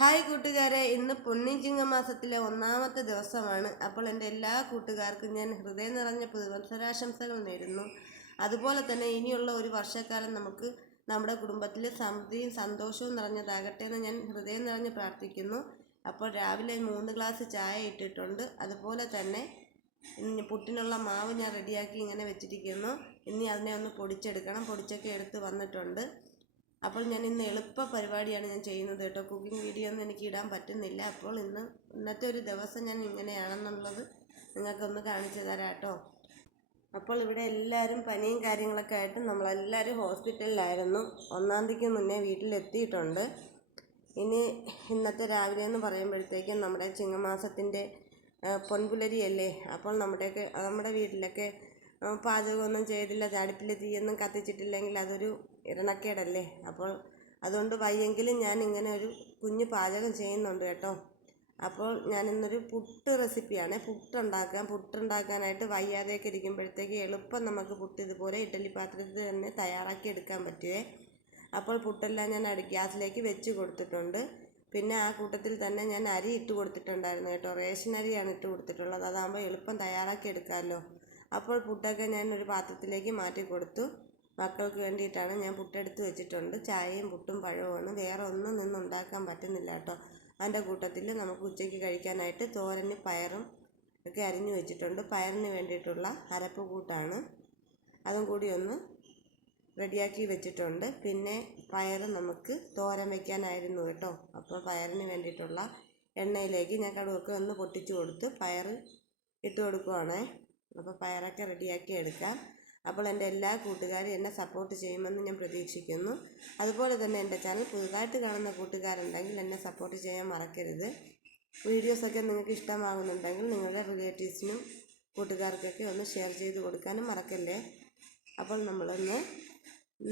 Hi കൂട്ടുകാരെ ഇന്ന് പൊന്നിൻ മാസത്തിലെ ഒന്നാമത്തെ ദിവസമാണ്. അപ്പോൾ എന്റെ എല്ലാ കൂട്ടുകാർക്കും ഞാൻ ഹൃദയം നിറഞ്ഞ പുതുവത്സരാശംസകൾ നേരുന്നു. അതുപോലെ തന്നെ ഇനിയുള്ള ഒരു വർഷക്കാലം നമുക്ക് നമ്മുടെ കുടുംബത്തിൽ സമൃദ്ധിയും സന്തോഷവും നിറഞ്ഞതാകട്ടെ എന്ന് ഞാൻ ഹൃദയം നിറഞ്ഞ് പ്രാർത്ഥിക്കുന്നു. അപ്പോൾ രാവിലെ മൂന്ന് ഗ്ലാസ് ചായ ഇട്ടിട്ടുണ്ട്. അതുപോലെ തന്നെ പുട്ടിനുള്ള മാവ് ഞാൻ റെഡിയാക്കി ഇങ്ങനെ വെച്ചിരിക്കുന്നു. ഇനി അതിനെ ഒന്ന് പൊടിച്ചെടുക്കണം. പൊടിച്ചൊക്കെ എടുത്ത് വന്നിട്ടുണ്ട്. അപ്പോൾ ഞാൻ ഇന്ന് എളുപ്പ പരിപാടിയാണ് ഞാൻ ചെയ്യുന്നത് കേട്ടോ. കുക്കിംഗ് വീഡിയോ ഒന്നും എനിക്ക് ഇടാൻ പറ്റുന്നില്ല. അപ്പോൾ ഇന്ന് ഇന്നത്തെ ഒരു ദിവസം ഞാൻ ഇങ്ങനെയാണെന്നുള്ളത് നിങ്ങൾക്കൊന്ന് കാണിച്ചു തരാം കേട്ടോ. അപ്പോൾ ഇവിടെ എല്ലാവരും പനിയും കാര്യങ്ങളൊക്കെ ആയിട്ട് നമ്മളെല്ലാവരും ഹോസ്പിറ്റലിലായിരുന്നു. ഒന്നാം തീയതിക്ക് മുന്നേ വീട്ടിലെത്തിയിട്ടുണ്ട്. ഇനി ഇന്നത്തെ രാവിലെ എന്ന് പറയുമ്പോഴത്തേക്കും നമ്മുടെ ചിങ്ങമാസത്തിന്റെ പൊൻപുലരിയല്ലേ? അപ്പോൾ നമ്മുടെയൊക്കെ നമ്മുടെ വീട്ടിലൊക്കെ പാചകമൊന്നും ചെയ്തില്ല അടുപ്പിൽ തീയൊന്നും കത്തിച്ചിട്ടില്ലെങ്കിൽ അതൊരു ഇരണക്കേടല്ലേ? അപ്പോൾ അതുകൊണ്ട് വയ്യെങ്കിലും ഞാൻ ഇങ്ങനെ ഒരു കുഞ്ഞു പാചകം ചെയ്യുന്നുണ്ട് കേട്ടോ. അപ്പോൾ ഞാൻ ഇന്നൊരു പുട്ട് റെസിപ്പിയാണ്. പുട്ടുണ്ടാക്കാം പുട്ടുണ്ടാക്കാനായിട്ട് വയ്യാതെയൊക്കെ ഇരിക്കുമ്പോഴത്തേക്ക് എളുപ്പം നമുക്ക് പുട്ട് ഇതുപോലെ ഇഡ്ഡലി പാത്രത്തിൽ തന്നെ തയ്യാറാക്കി എടുക്കാൻ പറ്റുമേ അപ്പോൾ പുട്ടെല്ലാം ഞാൻ അടി ഗ്യാസിലേക്ക് വെച്ച് കൊടുത്തിട്ടുണ്ട്. പിന്നെ ആ കൂട്ടത്തിൽ തന്നെ ഞാൻ അരി ഇട്ട് കൊടുത്തിട്ടുണ്ടായിരുന്നു കേട്ടോ. റേഷൻ അരിയാണ് ഇട്ട് കൊടുത്തിട്ടുള്ളത്. അതാകുമ്പോൾ എളുപ്പം തയ്യാറാക്കി എടുക്കാമല്ലോ. അപ്പോൾ പുട്ടൊക്കെ ഞാൻ ഒരു പാത്രത്തിലേക്ക് മാറ്റി കൊടുത്തു. മക്കൾക്ക് വേണ്ടിയിട്ടാണ് ഞാൻ പുട്ടെടുത്ത് വെച്ചിട്ടുണ്ട്. ചായയും പുട്ടും പഴവുമാണ്. വേറെ ഒന്നും നിന്നുണ്ടാക്കാൻ പറ്റുന്നില്ല കേട്ടോ. അതിന്റെ കൂട്ടത്തിൽ നമുക്ക് ഉച്ചയ്ക്ക് കഴിക്കാനായിട്ട് തോരന് പയറും ഒക്കെ അരിഞ്ഞു വെച്ചിട്ടുണ്ട്. പയറിന് വേണ്ടിയിട്ടുള്ള അരപ്പ് കൂട്ടാണ്. അതും കൂടി ഒന്ന് റെഡിയാക്കി വെച്ചിട്ടുണ്ട്. പിന്നെ പയർ നമുക്ക് തോരൻ വയ്ക്കാനായിരുന്നു കേട്ടോ. അപ്പോൾ പയറിന് വേണ്ടിയിട്ടുള്ള എണ്ണയിലേക്ക് ഞാൻ കടുവൊക്കെ ഒന്ന് പൊട്ടിച്ചു കൊടുത്ത് പയർ ഇട്ട് കൊടുക്കുവാണേ. അപ്പോൾ പയറൊക്കെ റെഡിയാക്കി എടുക്കാം. അപ്പോൾ എന്റെ എല്ലാ കൂട്ടുകാരും എന്നെ സപ്പോർട്ട് ചെയ്യുമെന്ന് ഞാൻ പ്രതീക്ഷിക്കുന്നു. അതുപോലെ തന്നെ എന്റെ ചാനൽ പുതുതായിട്ട് കാണുന്ന കൂട്ടുകാരുണ്ടെങ്കിൽ എന്നെ സപ്പോർട്ട് ചെയ്യാൻ മറക്കരുത്. വീഡിയോസൊക്കെ നിങ്ങൾക്ക് ഇഷ്ടമാകുന്നുണ്ടെങ്കിൽ നിങ്ങളുടെ റിലേറ്റീവ്സിനും കൂട്ടുകാർക്കൊക്കെ ഒന്ന് ഷെയർ ചെയ്ത് കൊടുക്കാനും മറക്കല്ലേ? അപ്പോൾ നമ്മളൊന്ന്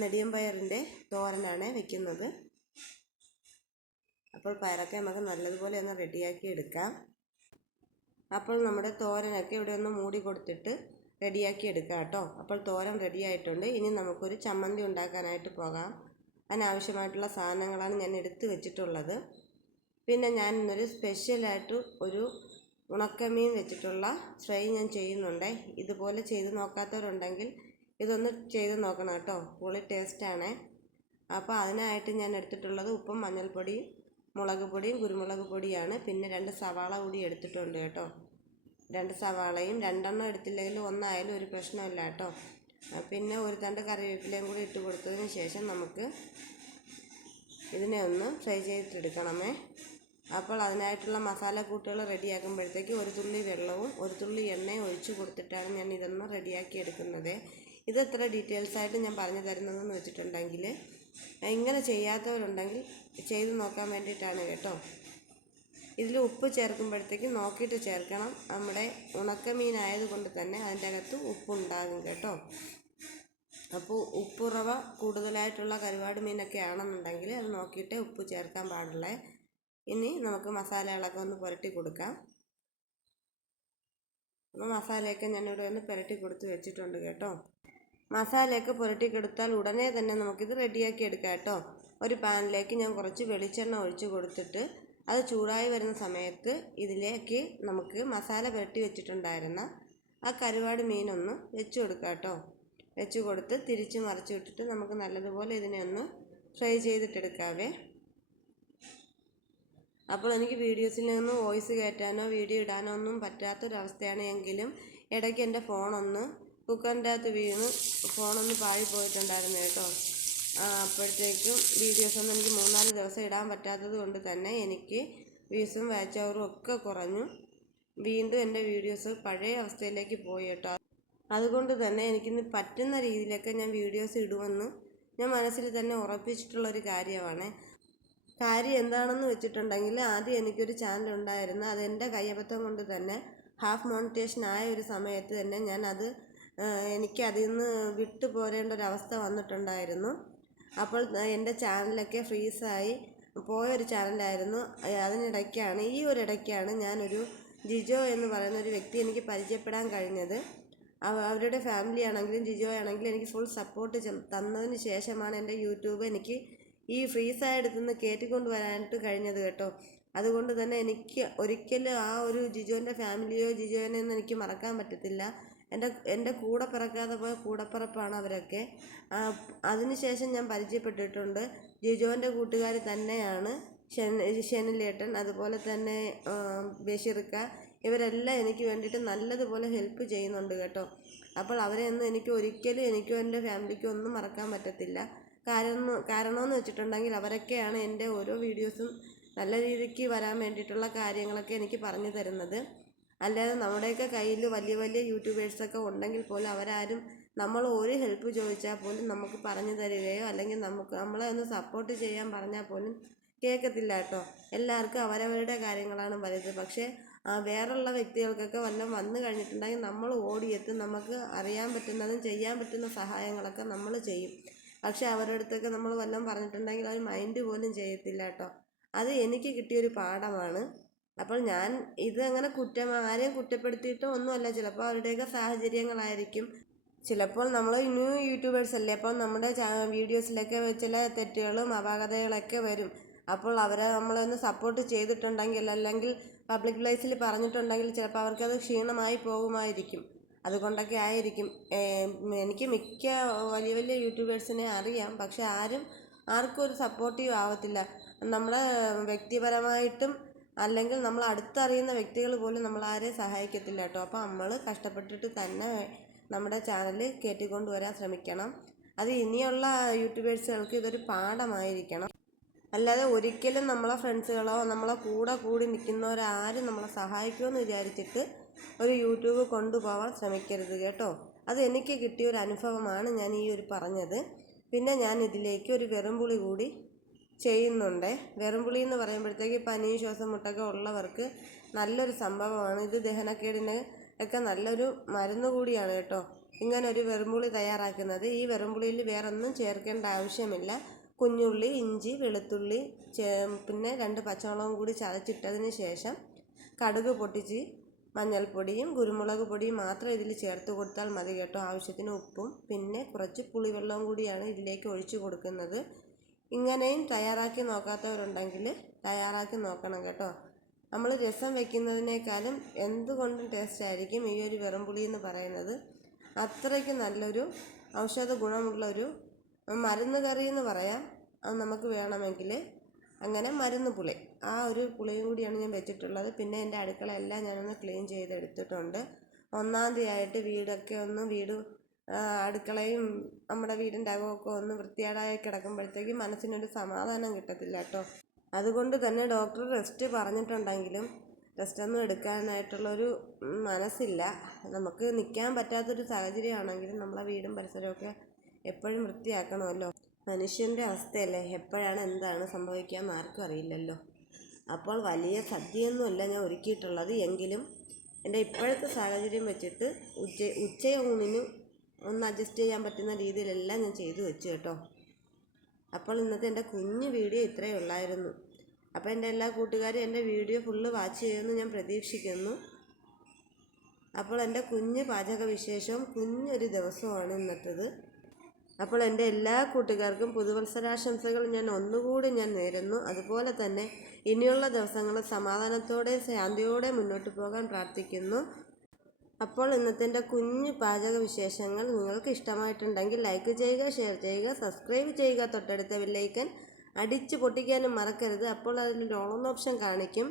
നെടിയം പയറിന്റെ തോരനാണ് വെക്കുന്നത്. അപ്പോൾ പയറൊക്കെ നമുക്ക് നല്ലതുപോലെ ഒന്ന് റെഡിയാക്കി എടുക്കാം. അപ്പോൾ നമ്മുടെ തോരനൊക്കെ ഇവിടെ ഒന്ന് മൂടി കൊടുത്തിട്ട് റെഡിയാക്കി എടുക്കാം കേട്ടോ. അപ്പോൾ തോരൻ റെഡി ആയിട്ടുണ്ട്. ഇനി നമുക്കൊരു ചമ്മന്തി ഉണ്ടാക്കാനായിട്ട് പോകാം. അതിനാവശ്യമായിട്ടുള്ള സാധനങ്ങളാണ് ഞാൻ എടുത്ത് വെച്ചിട്ടുള്ളത്. പിന്നെ ഞാൻ ഇന്നൊരു സ്പെഷ്യലായിട്ട് ഒരു ഉണക്കമീൻ വെച്ചിട്ടുള്ള ഫ്രൈ ഞാൻ ചെയ്യുന്നുണ്ട്. ഇതുപോലെ ചെയ്ത് നോക്കാത്തവരുണ്ടെങ്കിൽ ഇതൊന്ന് ചെയ്ത് നോക്കണം കേട്ടോ. പൊളി ടേസ്റ്റാണ് അപ്പോൾ അതിനായിട്ട് ഞാൻ എടുത്തിട്ടുള്ളത് ഉപ്പും മഞ്ഞൾപ്പൊടിയും മുളക് പൊടിയും കുരുമുളക് പൊടിയാണ്. പിന്നെ രണ്ട് സവാള കൂടി എടുത്തിട്ടുണ്ട് കേട്ടോ. രണ്ട് സവാളയും രണ്ടെണ്ണം എടുത്തില്ലെങ്കിൽ ഒന്നായാലും ഒരു പ്രശ്നമില്ല കേട്ടോ. പിന്നെ ഒരു തണ്ട് കറിവേപ്പിലയും കൂടി ഇട്ട് കൊടുത്തതിന് ശേഷം നമുക്ക് ഇതിനെ ഒന്ന് ഫ്രൈ ചെയ്തിട്ടെടുക്കണമേ. അപ്പോൾ അതിനായിട്ടുള്ള മസാലക്കൂട്ടുകൾ റെഡിയാക്കുമ്പോഴത്തേക്ക് ഒരു തുള്ളി വെള്ളവും ഒരു തുള്ളി എണ്ണയും ഒഴിച്ച് കൊടുത്തിട്ടാണ് ഞാൻ ഇതൊന്ന് റെഡിയാക്കി എടുക്കുന്നത്. ഇത് എത്ര ഡീറ്റെയിൽസ് ആയിട്ട് ഞാൻ പറഞ്ഞു തരുന്നതെന്ന് വെച്ചിട്ടുണ്ടെങ്കിൽ ഇങ്ങനെ ചെയ്യാത്തവരുണ്ടെങ്കിൽ ചെയ്ത് നോക്കാൻ വേണ്ടിയിട്ടാണ് കേട്ടോ. ഇതിൽ ഉപ്പ് ചേർക്കുമ്പോഴത്തേക്ക് നോക്കിയിട്ട് ചേർക്കണം. നമ്മുടെ ഉണക്കമീൻ ആയതുകൊണ്ട് തന്നെ അതിന്റെ അകത്ത് ഉപ്പുണ്ടാകും കേട്ടോ. അപ്പോൾ ഉപ്പുറവ കൂടുതലായിട്ടുള്ള കരുവാട് മീനൊക്കെ ആണെന്നുണ്ടെങ്കിൽ അത് നോക്കിയിട്ട് ഉപ്പ് ചേർക്കാൻ പാടുള്ളേ. ഇനി നമുക്ക് മസാലകളൊക്കെ ഒന്ന് പുരട്ടി കൊടുക്കാം. അപ്പോൾ മസാലയൊക്കെ ഞാനിവിടെ ഒന്ന് പുരട്ടി കൊടുത്ത് വെച്ചിട്ടുണ്ട് കേട്ടോ. മസാലയൊക്കെ പുരട്ടി കൊടുത്താൽ ഉടനെ തന്നെ നമുക്കിത് റെഡിയാക്കി എടുക്കാം കേട്ടോ. ഒരു പാനിലേക്ക് ഞാൻ കുറച്ച് വെളിച്ചെണ്ണ ഒഴിച്ച് കൊടുത്തിട്ട് അത് ചൂടായി വരുന്ന സമയത്ത് ഇതിലേക്ക് നമുക്ക് മസാല പുരട്ടി വെച്ചിട്ടുണ്ടായിരുന്ന ആ കരുവാട് മീനൊന്ന് വെച്ച് കൊടുക്കാം കേട്ടോ. വെച്ച് കൊടുത്ത് തിരിച്ച് മറിച്ച് വിട്ടിട്ട് നമുക്ക് നല്ലതുപോലെ ഇതിനെ ഒന്ന് ഫ്രൈ ചെയ്തിട്ടെടുക്കാവേ. അപ്പോൾ എനിക്ക് വീഡിയോസിൽ നിന്ന് വോയിസ് കയറ്റാനോ വീഡിയോ ഇടാനോ ഒന്നും പറ്റാത്തൊരവസ്ഥയാണ് എങ്കിലും ഇടയ്ക്ക് എന്റെ ഫോണൊന്ന് കുക്കറിന്റെ അകത്ത് വീണ്. ഫോണൊന്ന് പാഴി പോയിട്ടുണ്ടായിരുന്നു കേട്ടോ. അപ്പോഴത്തേക്കും വീഡിയോസൊന്നും എനിക്ക് മൂന്നാൽ ദിവസം ഇടാൻ പറ്റാത്തത് കൊണ്ട് തന്നെ എനിക്ക് വ്യൂസും വാച്ച് അവറും ഒക്കെ കുറഞ്ഞു. വീണ്ടും എന്റെ വീഡിയോസ് പഴയ അവസ്ഥയിലേക്ക് പോയി കേട്ടോ. അതുകൊണ്ട് തന്നെ എനിക്കിന്ന് പറ്റുന്ന രീതിയിലൊക്കെ ഞാൻ വീഡിയോസ് ഇടുമെന്ന് ഞാൻ മനസ്സിൽ തന്നെ ഉറപ്പിച്ചിട്ടുള്ളൊരു കാര്യമാണ്. കാര്യം എന്താണെന്ന് വെച്ചിട്ടുണ്ടെങ്കിൽ ആദ്യം എനിക്കൊരു ചാനൽ ഉണ്ടായിരുന്നു. അതെന്റെ കയ്യബദ്ധം കൊണ്ട് തന്നെ ഹാഫ് മോണിറ്റേഷൻ ആയ ഒരു സമയത്ത് തന്നെ ഞാൻ അത് എനിക്ക് അതിൽ നിന്ന് വിട്ടു പോരേണ്ട ഒരു അവസ്ഥ വന്നിട്ടുണ്ടായിരുന്നു. അപ്പോൾ എന്റെ ചാനലൊക്കെ ഫ്രീസായി. പോയൊരു ചാനലായിരുന്നു. അതിനിടയ്ക്കാണ് ഈ ഒരു ഇടയ്ക്കാണ് ഞാനൊരു ജിജോ എന്ന് പറയുന്ന ഒരു വ്യക്തി എനിക്ക് പരിചയപ്പെടാൻ കഴിഞ്ഞത്. അവരുടെ ഫാമിലി ആണെങ്കിലും ജിജോ ആണെങ്കിലും എനിക്ക് ഫുൾ സപ്പോർട്ട് തന്നതിന് ശേഷമാണ് എന്റെ യൂട്യൂബ് എനിക്ക് ഈ ഫ്രീസായെടുത്തു നിന്ന് കയറ്റിക്കൊണ്ട് വരാനായിട്ട് കഴിഞ്ഞത് കേട്ടോ. അതുകൊണ്ട് തന്നെ എനിക്ക് ഒരിക്കലും ആ ഒരു ജിജോന്റെ ഫാമിലിയോ ജിജോനെ എനിക്ക് മറക്കാൻ പറ്റത്തില്ല. എന്റെ എന്റെ കൂടെ പിറക്കാതെ പോയ കൂടപ്പിറപ്പാണ് അവരൊക്കെ. അതിനുശേഷം ഞാൻ പരിചയപ്പെട്ടിട്ടുണ്ട്. ജിജോന്റെ കൂട്ടുകാർ തന്നെയാണ് ഷെനിലേട്ടൻ അതുപോലെ തന്നെ ബഷീർക്ക. ഇവരെല്ലാം എനിക്ക് വേണ്ടിയിട്ട് നല്ലതുപോലെ ഹെൽപ്പ് ചെയ്യുന്നുണ്ട് കേട്ടോ. അപ്പോൾ അവരെ ഒന്നും എനിക്ക് ഒരിക്കലും എനിക്കും എന്റെ ഫാമിലിക്കും ഒന്നും മറക്കാൻ പറ്റത്തില്ല. കാരണം കാരണമെന്ന് വെച്ചിട്ടുണ്ടെങ്കിൽ അവരൊക്കെയാണ് എന്റെ ഓരോ വീഡിയോസും നല്ല രീതിക്ക് വരാൻ വേണ്ടിയിട്ടുള്ള കാര്യങ്ങളൊക്കെ എനിക്ക് പറഞ്ഞു തരുന്നത്. അല്ലാതെ നമ്മുടെയൊക്കെ കയ്യിൽ വലിയ വലിയ യൂട്യൂബേഴ്സൊക്കെ ഉണ്ടെങ്കിൽ പോലും അവരാരും നമ്മൾ ഒരു ഹെൽപ്പ് ചോദിച്ചാൽ പോലും നമുക്ക് പറഞ്ഞു തരികയോ അല്ലെങ്കിൽ നമുക്ക് നമ്മളെ ഒന്ന് സപ്പോർട്ട് ചെയ്യാൻ പറഞ്ഞാൽ പോലും കേൾക്കത്തില്ല കേട്ടോ. എല്ലാവർക്കും അവരവരുടെ കാര്യങ്ങളാണ് വലുത് പക്ഷേ വേറുള്ള വ്യക്തികൾക്കൊക്കെ വല്ലതും വന്നു കഴിഞ്ഞിട്ടുണ്ടെങ്കിൽ നമ്മൾ ഓടിയെത്തും. നമുക്ക് അറിയാൻ പറ്റുന്നതും ചെയ്യാൻ പറ്റുന്ന സഹായങ്ങളൊക്കെ നമ്മൾ ചെയ്യും. പക്ഷേ അവരുടെ അടുത്തൊക്കെ നമ്മൾ വല്ലതും പറഞ്ഞിട്ടുണ്ടെങ്കിൽ അവർ മൈൻഡ് പോലും ചെയ്യത്തില്ല കേട്ടോ. അത് എനിക്ക് കിട്ടിയൊരു പാഠമാണ്. അപ്പോൾ ഞാൻ ഇത് അങ്ങനെ കുറ്റം ആരെയും കുറ്റപ്പെടുത്തിയിട്ട് ഒന്നുമല്ല. ചിലപ്പോൾ അവരുടെയൊക്കെ സാഹചര്യങ്ങളായിരിക്കും. ചിലപ്പോൾ നമ്മൾ ന്യൂ യൂട്യൂബേഴ്സ് അല്ലേ? അപ്പോൾ നമ്മുടെ വീഡിയോസിലൊക്കെ ചില തെറ്റുകളും അപാകതകളൊക്കെ വരും. അപ്പോൾ അവരെ നമ്മളൊന്ന് സപ്പോർട്ട് ചെയ്തിട്ടുണ്ടെങ്കിൽ അല്ലെങ്കിൽ പബ്ലിക് പ്ലേസിൽ പറഞ്ഞിട്ടുണ്ടെങ്കിൽ ചിലപ്പോൾ അവർക്കത് ക്ഷീണമായി പോകുമായിരിക്കും. അതുകൊണ്ടൊക്കെ ആയിരിക്കും. എനിക്ക് മിക്ക വലിയ വലിയ യൂട്യൂബേഴ്സിനെ അറിയാം. പക്ഷെ ആരും ആർക്കും ഒരു സപ്പോർട്ടീവ് ആവത്തില്ല. നമ്മളെ വ്യക്തിപരമായിട്ടും അല്ലെങ്കിൽ നമ്മൾ അടുത്തറിയുന്ന വ്യക്തികൾ പോലും നമ്മൾ ആരെയും സഹായിക്കത്തില്ല കേട്ടോ. അപ്പോൾ നമ്മൾ കഷ്ടപ്പെട്ടിട്ട് തന്നെ നമ്മുടെ ചാനൽ കയറ്റിക്കൊണ്ട് വരാൻ ശ്രമിക്കണം. അത് ഇനിയുള്ള യൂട്യൂബേഴ്സുകൾക്ക് ഇതൊരു പാഠമായിരിക്കണം. അല്ലാതെ ഒരിക്കലും നമ്മളെ ഫ്രണ്ട്സുകളോ നമ്മളെ കൂടെ കൂടി നിൽക്കുന്നവരാരും നമ്മളെ സഹായിക്കുമെന്ന് വിചാരിച്ചിട്ട് ഒരു യൂട്യൂബ് കൊണ്ടുപോകാൻ ശ്രമിക്കരുത് കേട്ടോ. അത് എനിക്ക് കിട്ടിയ ഒരു അനുഭവമാണ് ഞാൻ ഈ ഒരു പറഞ്ഞത്. പിന്നെ ഞാൻ ഇതിലേക്ക് ഒരു വെറും പുളി കൂടി ചെയ്യുന്നുണ്ട്. വെറുംപുളി എന്ന് പറയുമ്പോഴത്തേക്ക് പനി ശ്വാസം മുട്ടൊക്കെ ഉള്ളവർക്ക് നല്ലൊരു സംഭവമാണ്. ഇത് ദഹനക്കേടിന് ഒക്കെ നല്ലൊരു മരുന്ന് കൂടിയാണ് കേട്ടോ. ഇങ്ങനെ ഒരു വെറുംപുളി തയ്യാറാക്കുന്നത്. ഈ വെറുംപുളിയിൽ വേറൊന്നും ചേർക്കേണ്ട ആവശ്യമില്ല. കുഞ്ഞുള്ളി ഇഞ്ചി വെളുത്തുള്ളി പിന്നെ രണ്ട് പച്ചമുളകും കൂടി ചതച്ചിട്ടതിന് ശേഷം കടുക് പൊട്ടിച്ച് മഞ്ഞൾപ്പൊടിയും കുരുമുളക് പൊടിയും മാത്രം ഇതിൽ ചേർത്ത് കൊടുത്താൽ മതി കേട്ടോ. ആവശ്യത്തിന് ഉപ്പും പിന്നെ കുറച്ച് പുളിവെള്ളവും കൂടിയാണ് ഇതിലേക്ക് ഒഴിച്ചു കൊടുക്കുന്നത്. ഇങ്ങനെയും തയ്യാറാക്കി നോക്കാത്തവരുണ്ടെങ്കിൽ തയ്യാറാക്കി നോക്കണം കേട്ടോ. നമ്മൾ രസം വെക്കുന്നതിനേക്കാളും എന്തുകൊണ്ടും ടേസ്റ്റ് ആയിരിക്കും ഈ ഒരു വെറുംപുളി എന്ന് പറയുന്നത്. അത്രയ്ക്ക് നല്ലൊരു ഔഷധ ഗുണമുള്ളൊരു മരുന്ന് കറി എന്ന് പറയാം. അത് നമുക്ക് വേണമെങ്കിൽ അങ്ങനെ മരുന്ന് പുളി. ആ ഒരു പുളിയും കൂടിയാണ് ഞാൻ വെച്ചിട്ടുള്ളത്. പിന്നെ എന്റെ അടുക്കളയെല്ലാം ഞാനൊന്ന് ക്ലീൻ ചെയ്തെടുത്തിട്ടുണ്ട്. ഒന്നാം തീയതി ആയിട്ട് വീടൊക്കെ ഒന്ന് വീട് അടുക്കളയും നമ്മുടെ വീടിന്റെ അകമൊക്കെ ഒന്ന് വൃത്തികേടായി കിടക്കുമ്പോഴത്തേക്ക് മനസ്സിനൊരു സമാധാനം കിട്ടത്തില്ല കേട്ടോ. അതുകൊണ്ട് തന്നെ ഡോക്ടർ റെസ്റ്റ് പറഞ്ഞിട്ടുണ്ടെങ്കിലും റെസ്റ്റ് ഒന്നും എടുക്കാനായിട്ടുള്ളൊരു മനസ്സില്ല. നമുക്ക് നിൽക്കാൻ പറ്റാത്തൊരു സാഹചര്യമാണെങ്കിലും നമ്മളെ വീടും പരിസരമൊക്കെ എപ്പോഴും വൃത്തിയാക്കണമല്ലോ. മനുഷ്യന്റെ അവസ്ഥയല്ലേ? എപ്പോഴാണ് എന്താണ് സംഭവിക്കാമെന്ന് ആർക്കും അറിയില്ലല്ലോ. അപ്പോൾ വലിയ സദ്യയൊന്നുമല്ല ഞാൻ ഒരുക്കിയിട്ടുള്ളത്. എങ്കിലും എന്റെ ഇപ്പോഴത്തെ സാഹചര്യം വെച്ചിട്ട് ഉച്ച ഉച്ചയൂണിന് ഒന്ന് അഡ്ജസ്റ്റ് ചെയ്യാൻ പറ്റുന്ന രീതിയിലെല്ലാം ഞാൻ ചെയ്തു വെച്ചു കേട്ടോ. അപ്പോൾ ഇന്നത്തെ എന്റെ കുഞ്ഞു വീഡിയോ ഇത്രയേ ഉള്ളായിരുന്നു. അപ്പോൾ എന്റെ എല്ലാ കൂട്ടുകാരും എന്റെ വീഡിയോ ഫുള്ള് വാച്ച് ചെയ്യുമെന്ന് ഞാൻ പ്രതീക്ഷിക്കുന്നു. അപ്പോൾ എന്റെ കുഞ്ഞ് പാചക വിശേഷവും കുഞ്ഞൊരു ദിവസമാണ് ഇന്നത്തേത്. അപ്പോൾ എന്റെ എല്ലാ കൂട്ടുകാർക്കും പുതുവത്സരാശംസകൾ ഞാൻ ഒന്നുകൂടി ഞാൻ നേരുന്നു. അതുപോലെ തന്നെ ഇനിയുള്ള ദിവസങ്ങൾ സമാധാനത്തോടെ ശാന്തിയോടെ മുന്നോട്ട് പോകാൻ പ്രാർത്ഥിക്കുന്നു. അപ്പോൾ ഇന്നത്തെ എന്റെ കുഞ്ഞു പാചക വിശേഷങ്ങൾ നിങ്ങൾക്ക് ഇഷ്ടമായിട്ടുണ്ടെങ്കിൽ ലൈക്ക് ചെയ്യുക ഷെയർ ചെയ്യുക സബ്സ്ക്രൈബ് ചെയ്യുക. തൊട്ടടുത്ത ബെല്ലൈക്കൻ അടിച്ച് പൊട്ടിക്കാനും മറക്കരുത്. അപ്പോൾ അതിലൊരു ഓൺ ഓപ്ഷൻ കാണിക്കും.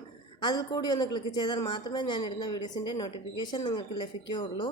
അതിൽ കൂടി ഒന്ന് ക്ലിക്ക് ചെയ്താൽ മാത്രമേ ഞാൻ ഇടുന്ന വീഡിയോസിന്റെ നോട്ടിഫിക്കേഷൻ നിങ്ങൾക്ക് ലഭിക്കുകയുള്ളൂ.